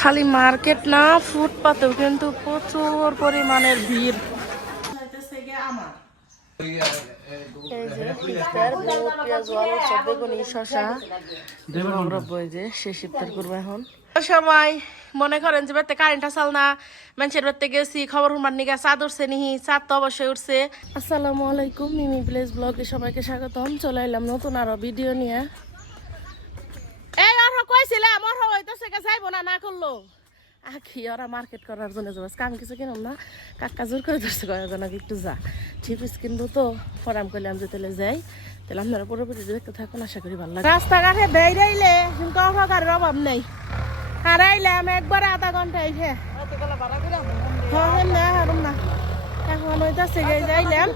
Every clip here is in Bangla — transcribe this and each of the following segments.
খালি মার্কেট না, ফুটপাতেও কিন্তু প্রচুর পরিমাণের ভিড়। সময় মনে করেন যে বাড়িতে কারেন্ট আসাল না, মানুষের বাড়িতে গেছি খবর হুমার নিগা চাঁদ উঠছে নিহি, চাঁদ তো অবশ্যই উঠছে। আসসালামু আলাইকুম, মিমি ভিলেজ ব্লগে সবাইকে স্বাগতম। চলে এলাম নতুন আরো ভিডিও নিয়ে। এই ওরা কইছিলে আমার হইতাছে কে যাইবো না, না করলো আখি ওরা মার্কেট করার জন্য যাবে, আমি কিছু কিনুম না। কাকা জোর করে ধরছে কয়েকজন একটু যা ঠিক কিনবো তো ফরাম করলাম যে তাহলে যাই। তাহলে আপনারা পুরোপুরি দেখতে থাকুন, আশা করি ভালো লাগে। রাস্তাঘাটে বেড়াইলে গাড়ির অভাব নেই, হারাইলাম একবারে আধা ঘন্টা এসে না। এখন হইতাছে যাইলাম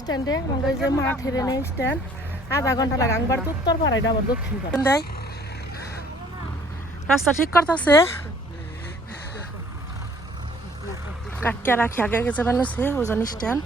স্ট্যান্ডে, আমাদের যে মাঠের নেই স্ট্যান্ড, আধা ঘন্টা লাগে একবার তো উত্তর পাড়াইটা আবার দক্ষিণ পাড়া দেয়। রাস্তা ঠিক করতেছে, কাটিয়া রাখি আগে গেছে বানিয়েছে ওজন স্ট্যান্ড।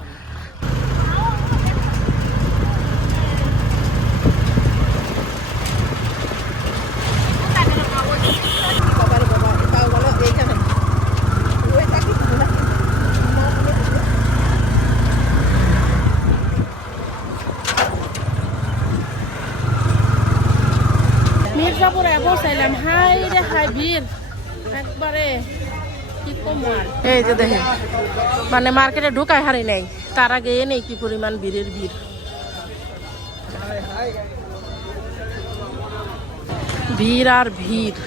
মির্জাপুরে বসাইলাম, হাই রে হাই ভিড় একবারে কি কম। এই যে দেখেন মানে মার্কেটে ঢুকায় হারি নাই, তার আগে নেই কি পরিমাণ ভিড়ের ভিড়। ভিড় আর ভিড়।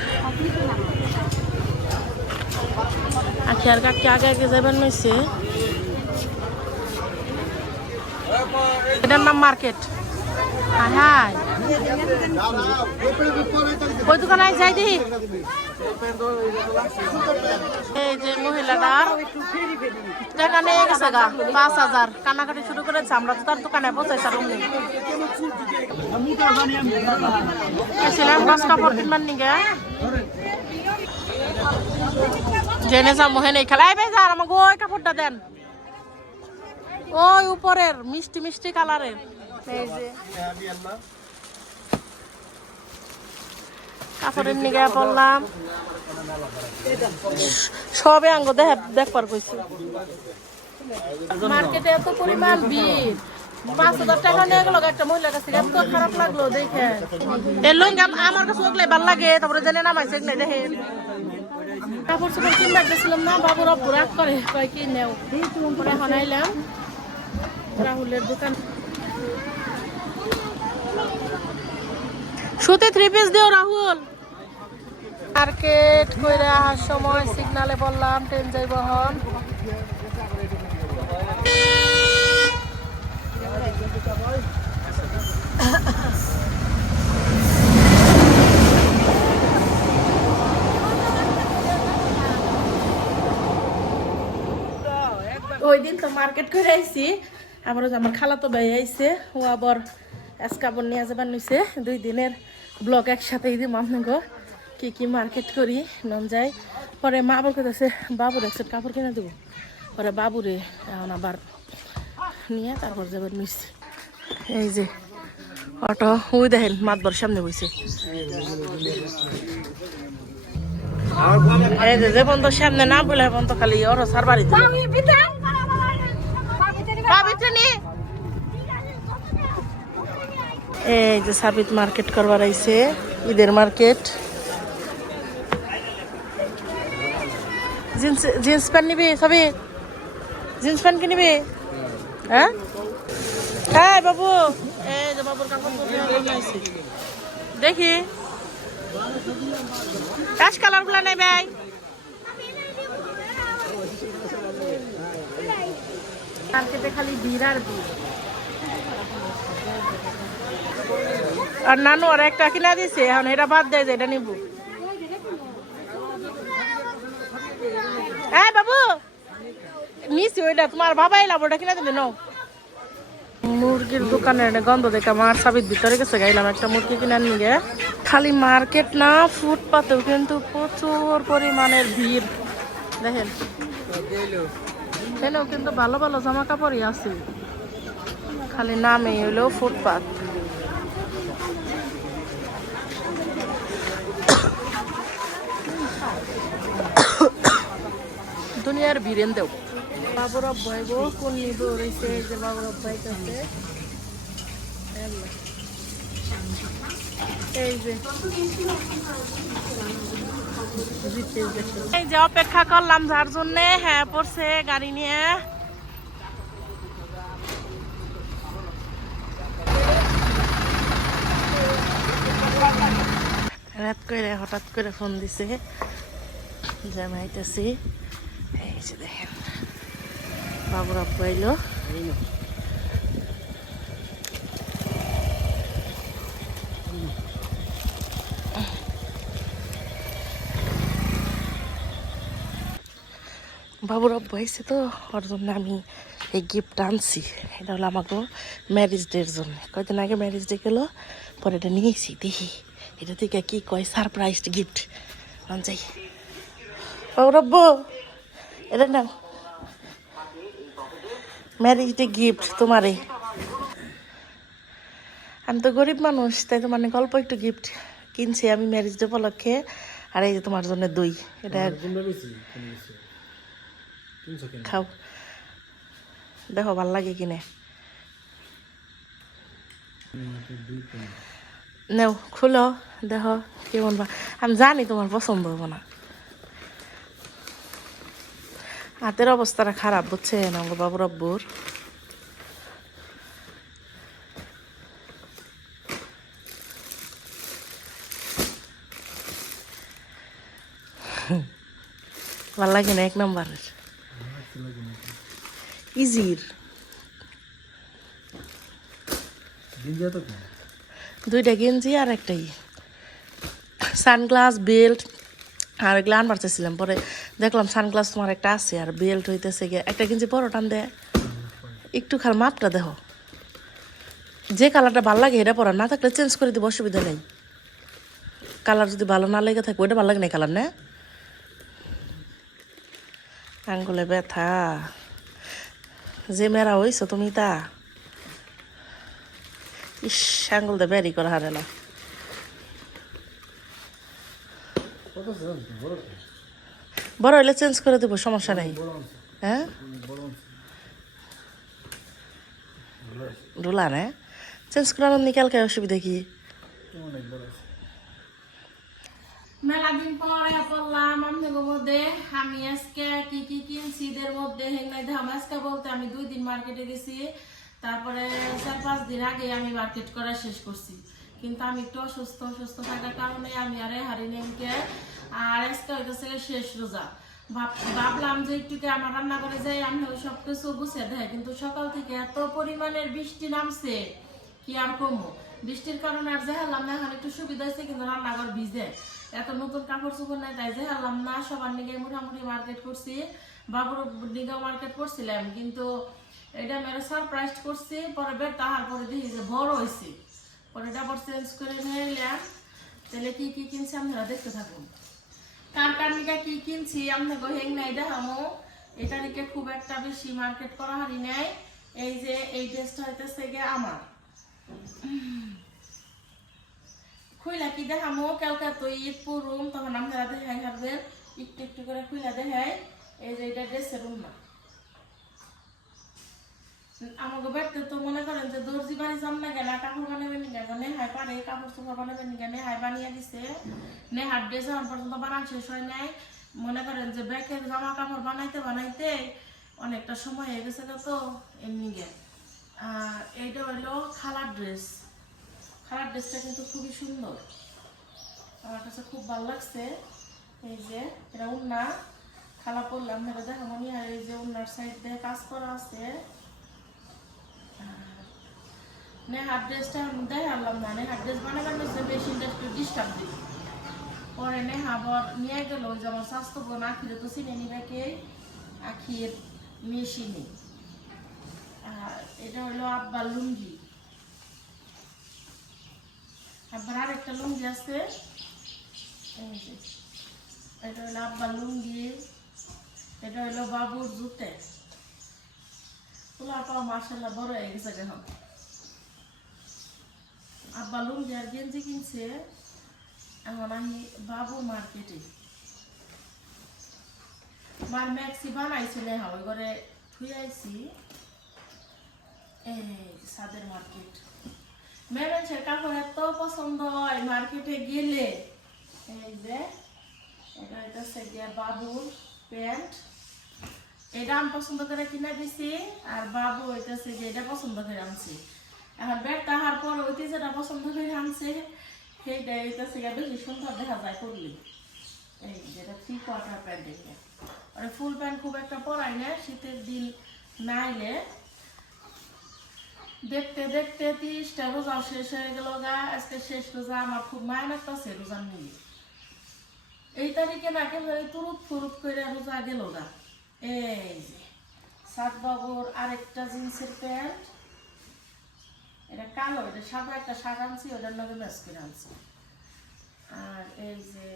আখি আর কাকি আগে আগে যাবেন নইছে। এটার নাম মার্কেট। হাই হাই ওই দোকানে যাই দেখি। এই যে মহিলাটার টাকা নিয়ে গেছে গা 5,000, কান্নাকাটি শুরু করেছে। আমরা তো তার দোকানে পৌঁছাইছি আর অমনি গেছিলাম দশ কাপড় কিনবার নিগে। জেনে যা মোহে নেই খেলা বেজার, আমাকে ওই কাপড়টা দেন, ওই উপরের মিষ্টি মিষ্টি কালারের। এই যে কাপড়ের নিগে পড়লাম, সবে আঙ্গ দেখবার কইছি। মার্কেটে এত পরিমাণ ভিড়, 5,000 টাকা নিয়ে গেল একটা মহিলার কাছে, এত খারাপ লাগলো দেখে। এর লইঙ্গা আমার কাছে ওগুলাই ভাল লাগে, তারপরে জেনে নামাইছে এগুলাই দেখেন। কাপড় চোপড় কিনবার গেছিলাম না, বাবুর অব্বু রাগ করে কয় কি নেও, এখন আইলাম রাহুলের দোকান। সুতি 3 পিস দিও রাহুল। মার্কেট কইরা আসার সময় সিগনালে বললাম ট্রেন যাইব হন। ওই দিন তো মার্কেট করে আইছি, আবার আমার খালাতো ভাই আইছে, ও আবার কাপড় নিয়ে যাবার নিছে। 2 দিনের ব্লগ একসাথেই দিম আপনাকে, কি কি মার্কেট করি নাম যাই। পরে মা আবার কোথাছে বাবুর একসাথে কাপড় কিনে দেবো, পরে বাবুরে এখন আবার নিয়ে তারপর যাবার নিছি। এই যে অটো, ওই দেখেন মাতবর সামনে বইছে। এই যে পর্যন্ত সামনে না বলে পর্যন্ত খালি ওরা সার বাড়ি এই যে সাবিত মার্কেট করবার আইছে, ঈদের মার্কেট। জিন্স প্যান্ট নিবি সবই? জিন্স প্যান্ট কি নিবি? হ্যাঁ হ্যাঁ বাবু, এই যে বাবুর কাপড় দেখি কাশ কালার গুলা নেই ভাই। মার্কেটে খালি ভিড় আর ভিড়। আর নানু আর একটা কিনা দিছে, এখন এটা বাদ দেয় যে এটা নিব। হ্যাঁ বাবু নিছি ওইটা, তোমার বাবা এলাম ওটা কিনা দিবে নাও। মুরগির দোকানের গন্ধ দেখে আমার সাবিত ভিতরে গেছে, গাইলাম একটা মুরগি কিনার নিগে। খালি মার্কেট না, ফুটপাতেও কিন্তু প্রচুর পরিমাণের ভিড় দেখেন। এখানেও কিন্তু ভালো ভালো জামা কাপড়ই আছে, খালি নামে হইলেও ফুটপাত। দুনিয়ার ভিড়েন দেও বাবুর আব্বাই গো কোন নিব রইছে এই যে বাবুর আব্বাই কাছে এই যে এই যে অপেক্ষা করলাম যার জন্য হ্যাঁ পড়ছে গাড়ি নিয়ে হঠাৎ করে ফোন দিছে যে আমি আইতেছি এই যে দেখেন বাবুর আব্বু আইলো বাবুর আব্বু আইছে তো ওর জন্য আমি এই গিফট আনছি এটা হলো আমাকে ম্যারেজ ডের জন্য কয়দিন আগে ম্যারেজ ডে গেলো পরে এটা নিয়েছি দেখি এটা থেকে কি কয় সারপ্রাইজ গিফট আনছি বাবুর আব্বু এটা নাও ম্যারেজ ডে গিফট তোমারে আমি তো গরিব মানুষ তাই তোমার গল্প একটু গিফট কিনছি আমি ম্যারেজ ডে উপলক্ষে আর এই যে তোমার জন্য দই এটা খাও দেখো ভাল লাগে কিনে নেও খুলো দেখো কেমন আমি জানি তোমার পছন্দ হবো না হাতের অবস্থাটা খারাপ বুঝছেন আমার বাবুর আব্বুর ভাল লাগে না এক নম্বরের ইজির দুইটা গেঞ্জি আর একটাই সানগ্লাস বেল্ট আর এগুলো আনবার চাইছিলাম পরে দেখলাম সানগ্লাস তোমার একটা আছে আর বেল্ট হইতেছে গিয়ে একটা গেঞ্জি বড় টান দেয় একটু খাল মাপটা দেখো যে কালারটা ভালো লাগে এটা পরা না থাকলে চেঞ্জ করে দিব অসুবিধা নেই কালার যদি ভালো না লেগে থাকে ওইটা ভালো লাগে না কালার না আঙ্গুলে ব্যথা যে মেরা হইছো তুমি তা ইস আঙ্গুল দিয়ে বেরি করা হারে না বড় হইলে চেঞ্জ করে দেবো সমস্যা নেই হ্যাঁ ডোলা না চেঞ্জ করানোর নিকালকে অসুবিধা কি মেলা দিন পরে পড়লাম আপনাদের মধ্যে আমি আজকে কি কি কিনছি এদের মধ্যে হেঙ্গাই ধাম আজকে বলতে আমি 2 দিন মার্কেটে গেছি তারপরে 4-5 দিন আগে আমি মার্কেট করা শেষ করছি কিন্তু আমি একটু অসুস্থ থাকার কারণে আমি আরে হারি নেমকে আর আজকে হইতেছে শেষ রোজা ভাবলাম যে একটুকে আমার রান্না করে যাই আমি সব কিছু গুছিয়ে দেয় কিন্তু সকাল থেকে এত পরিমাণের বৃষ্টি নামছে কি আর কমো বৃষ্টির কারণে আর যাইলাম না এখন একটু সুবিধা হয়েছে কিন্তু রান্নাঘর ভিজে এত নতুন কাপড় চোপড় নাই তাই যাইলাম না সবার নিগে মোটামুটি মার্কেট করছি বাবুর নিগেও মার্কেট করছিলাম কিন্তু এটা মেরে সারপ্রাইজ করছি পরে বের তাহার পরে দেখি যে বড় হয়েছে পরে এটা আবার চেঞ্জ করে নিয়ে এলাম তাহলে কি কি কিনছি আপনারা দেখতে থাকুন কার নিকা কি কিনছি আপনাকে হেং নাই দেখামো এটা দিকে খুব একটা বেশি মার্কেট করা হারি নাই এই যে এই ড্রেসটা হইতেছে গিয়ে আমার খুইলা কি দেখামো কালকে তো ঈদ পড়ুম তখন আপনারা দেখাই ভাববেন একটু করে খুইলা দেখাই এই যে এটা ড্রেসের রুম না আমাকে বাড়িতে তো মনে করেন যে দর্জি বাড়ি যাম না গেলা কাপড় বানাবেন নিগা নেহাই পারে কাপড় চোপড় বানাবেন নিগা নেহাই বানিয়ে দিছে নেহার ড্রেস এখন পর্যন্ত বানান শেষ হয় নাই মনে করেন যে ব্যাগের জামা কাপড় বানাইতে অনেকটা সময় হয়ে গেছে তো এমনি গে আর এইটা হলো খালার ড্রেসটা কিন্তু খুবই সুন্দর আমার কাছে খুব ভালো লাগছে এই যে এটা উন্না খালা পরলাম এটা দেখো মনে আর এই যে উন্নার সাইড দিয়ে কাজ করা আছে নেহার ড্রেসটা দেখালাম না নেহার ড্রেস বানাবার নিচ্ছে মেশিনটা একটু ডিস্টার্ব দিই পরে নেহা আবার নিয়ে গেল ওই যে আমার স্বাস্থ্য বোন আখিরে তো চিনে নিবে কে আখির মেশিনে আর এটা হলো আব্বার লুঙ্গি আব্বার আরেকটা লুঙ্গি আছে এই যে এটা হলো আব্বার লুঙ্গি এটা হলো বাবুর জুতে পোলাটাও মাশাআল্লাহ বড় হয়ে গেছে এখন আব্বা লুঙ্গি আর গেঞ্জি কিনছে এখন আমি বাবু মার্কেটে মার ম্যাক্সি বানাইছে না ওই ঘরে থুই আইছি। এই সাদের মার্কেট মেয়েদের কাপড় এত পছন্দ হয় মার্কেটে গেলে। এই যে এটা হচ্ছে গিয়া বাবুর প্যান্ট, এটা আমি পছন্দ করে কিনে দিছি, আর বাবু হইতেছে যে এটা পছন্দ করে আনছি। এখন ব্যাগ তাহার পর ওইতে যেটা পছন্দ করে আনছে সেইটা হইতেছে বেশি সুন্দর দেখা যায় করলি। এই যেটা 3/4 প্যান্ট, এটা মানে ফুল প্যান্ট খুব একটা পরাই না, শীতের দিন নাইলে। দেখতে দেখতে 30টা রোজা শেষ হয়ে গেল গা। আজকে শেষ রোজা, আমার খুব মায়া লাগতেছে রোজা নিয়ে। এই তারিখে না একেবারে তুরুত ফুরুত করে রোজা গেল গা। এই যে সাত বাবুর আরেকটা জিন্সের প্যান্ট, এটা কালো, এটা সাদা একটা শার্ট আনছি, ওটার লগে ম্যাচ করে আনছি। আর এই যে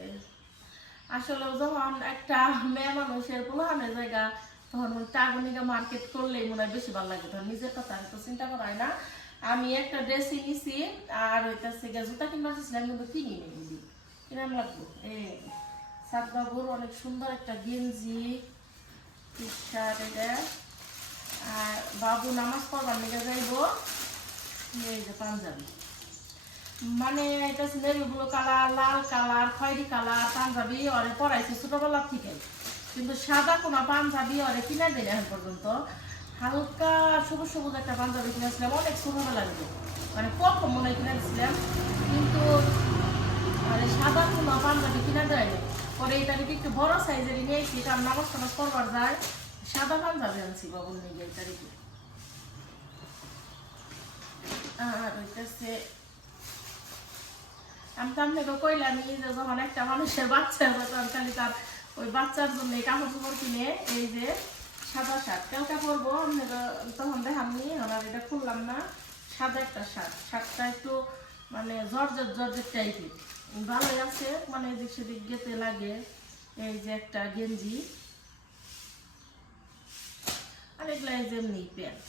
আসলে যখন একটা মেয়ে মানুষের পোলাহানের জায়গা, তখন ওই টাগুনিকা মার্কেট করলেই মনে হয় বেশি ভালো লাগে। তখন নিজের কথা তো চিন্তা করা হয় না। আমি একটা ড্রেসই নিছি, আর ওইটাছে জুতা কিনবা চাইছিলাম কিন্তু কিনি নি, কিনাম লাগবো। এই সাত বাবুর অনেক সুন্দর একটা গেঞ্জি টি শার্ট, এটা। আর বাবু নামাজ পড়বার নিয়ে যাইবো। এই যে পাঞ্জাবি, মানে এটা নেভি ব্লু কালার, লাল কালার, খয়েরি কালার পাঞ্জাবি ওরে পরাইছে ছোটবেলার থেকে, কিন্তু সাদা কোনো পাঞ্জাবি ওরে কিনে দেয় এখন পর্যন্ত। হালকা সবুজ সবুজ একটা পাঞ্জাবি কিনেছিলাম অনেক ছোটবেলা দিকে, মানে প্রথম মনে কিনে দিয়েছিলাম, কিন্তু মানে সাদা কোনো পাঞ্জাবি কিনে দেয়নি। পরে এটা একটু বড় সাইজেরই নিয়েছি, কারণ নামাজ টামাজ করবার যায়, সাদা পাঞ্জাবি আনছি বাবুর নিয়ে এই তারিখে। আর ওইটাছে আমি তো আপনাকে কইলাম যে যখন একটা মানুষের বাচ্চা তখন খালি তার ওই বাচ্চার জন্য কাপড় চোপড় কিনে। এই যে সাদা শার্ট কালকা পরবো, আপনাকে তখন দেখামনি, আমার এটা খুললাম না। সাদা একটা শার্ট, শার্টটা একটু মানে জর্জেট জর্জেট টাইপের, ভালোই আছে, মানে এদিক সেদিক গেতে লাগে। এই যে একটা গেঞ্জি, আর এগুলা এই যে এমনি প্যান্ট।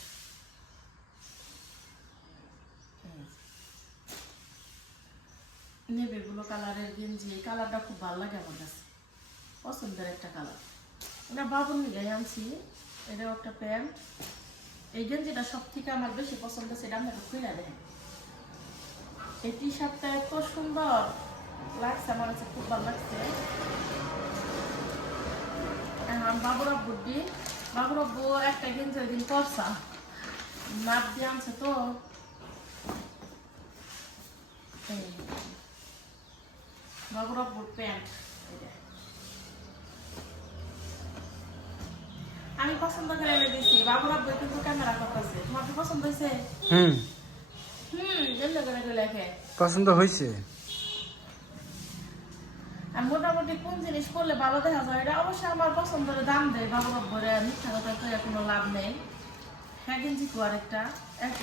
নেভি ব্লু কালারের গেঞ্জি, এই কালারটা খুব ভালো লাগে আমার কাছে, পছন্দের একটা কালার। এটা বাবুর নিয়ে আনছি, এটাও একটা প্যান্ট। এই গেঞ্জিটা সব থেকে আমার বেশি পছন্দ, সেটা আমি একটু খুলে দেখেন। এই টি শার্টটা এত সুন্দর লাগছে আমার কাছে, খুব ভালো লাগছে। এখন বাবুর আব্বুর বাবুর আব্বু একটা গেঞ্জি ওই দিন করছা নাপ দিয়ে আনছে, তো বাবুর আব্বুর প্যান্ট আমি পছন্দ করে এনে দিচ্ছি। বাবুর আব্বু কিন্তু ক্যামেরা করতেছে, তোমার কি পছন্দ হয়েছে? এমনি করে লেখে পছন্দ হয়েছে। আর মোটামুটি কোন জিনিস করলে ভালো দেখা যায়, এটা অবশ্যই আমার পছন্দের দাম দেয় বাবুর আব্বুরে, মিথ্যা কথা কয়ে কোনো লাভ নেই। হ্যাঁ গেঞ্জি কো আরেকটা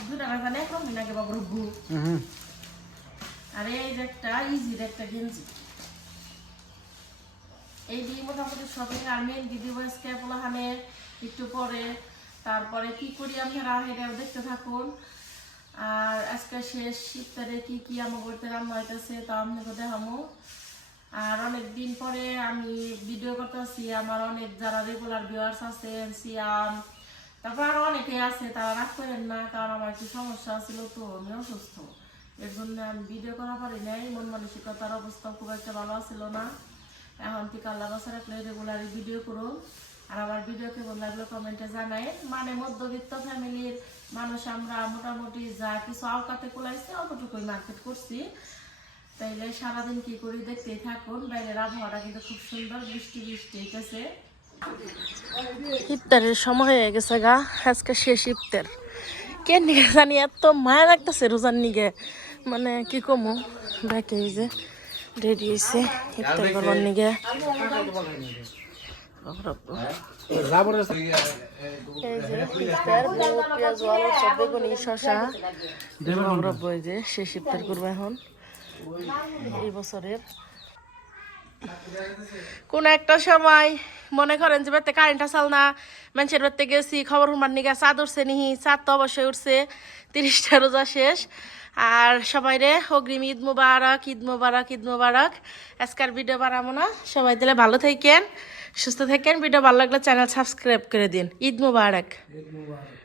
2 টাকা জানে একরকম নাকি বাবুর আব্বু। আর এই যে একটা ইজির একটা গেঞ্জি, এই দিয়ে মোটামুটি শপিং। আর মেহেন্দি দিব আজকে পোলাহানে একটু পরে, তারপরে কি করি আপনারা এটা দেখতে থাকুন। আর আজকে শেষ ইফতারে কি কি আমার করতে রান্না হইতেছে তা আপনাকে দেখাবো। আর অনেক দিন পরে আমি ভিডিও করতেছি, আমার অনেক যারা রেগুলার ভিউয়ার্স আছেন, সিয়াম, তারপর আরো অনেকে আছে, তারা রাগ করেন না, কারণ আমার একটু সমস্যা ছিল, তো আমি অসুস্থ, এর জন্য আমি ভিডিও করা পারি নাই। মন মানসিকতার অবস্থা খুব একটা ভালো ছিল না। এখন থেকে আল্লাহ বাসা রাখলে রেগুলারই ভিডিও করুন। আর আমার ভিডিও কেমন লাগলো কমেন্টে জানাই। মানে মধ্যবিত্ত ফ্যামিলির মানুষ আমরা, মোটামুটি যা কিছু আওকাতে কুলাইছি অতটুকুই মার্কেট করছি। তাইলে সারাদিন কি করি দেখতেই থাকুন। বাইরের আবহাওয়াটা কিন্তু খুব সুন্দর, বৃষ্টি বৃষ্টি হইতেছে। ইফতারের সময় হয়ে গেছে গা, আজকে শেষ ইফতার। কে নিগে জানি এত মায়া লাগতেছে রোজার নিগে, মানে কি কমু। দেখে এই যে রেডি হয়েছে ইফতার করবার নিগে। শেষ ইফতার করবো এখন এই বছরের। কোন একটা সময় মনে করেন যে বাড়িতে কারেন্ট আসাল না, মানুষের বাড়িতে গেছি খবর শুনবার নিগে, চাঁদ উঠছে নিহি, চাঁদ তো অবশ্যই উঠছে। 30টা রোজা শেষ। আর সবাই রে অগ্রিম ঈদ মুবারক, ঈদ মুবারক, ঈদ মুবারক। আজকাল ভিডিও বানাবো না, সবাই দিলে ভালো থাকেন, সুস্থ থাকেন, ভিডিও ভালো লাগলে চ্যানেল সাবস্ক্রাইব করে দিন। ঈদ মুবারক। ঈদ মুবারক।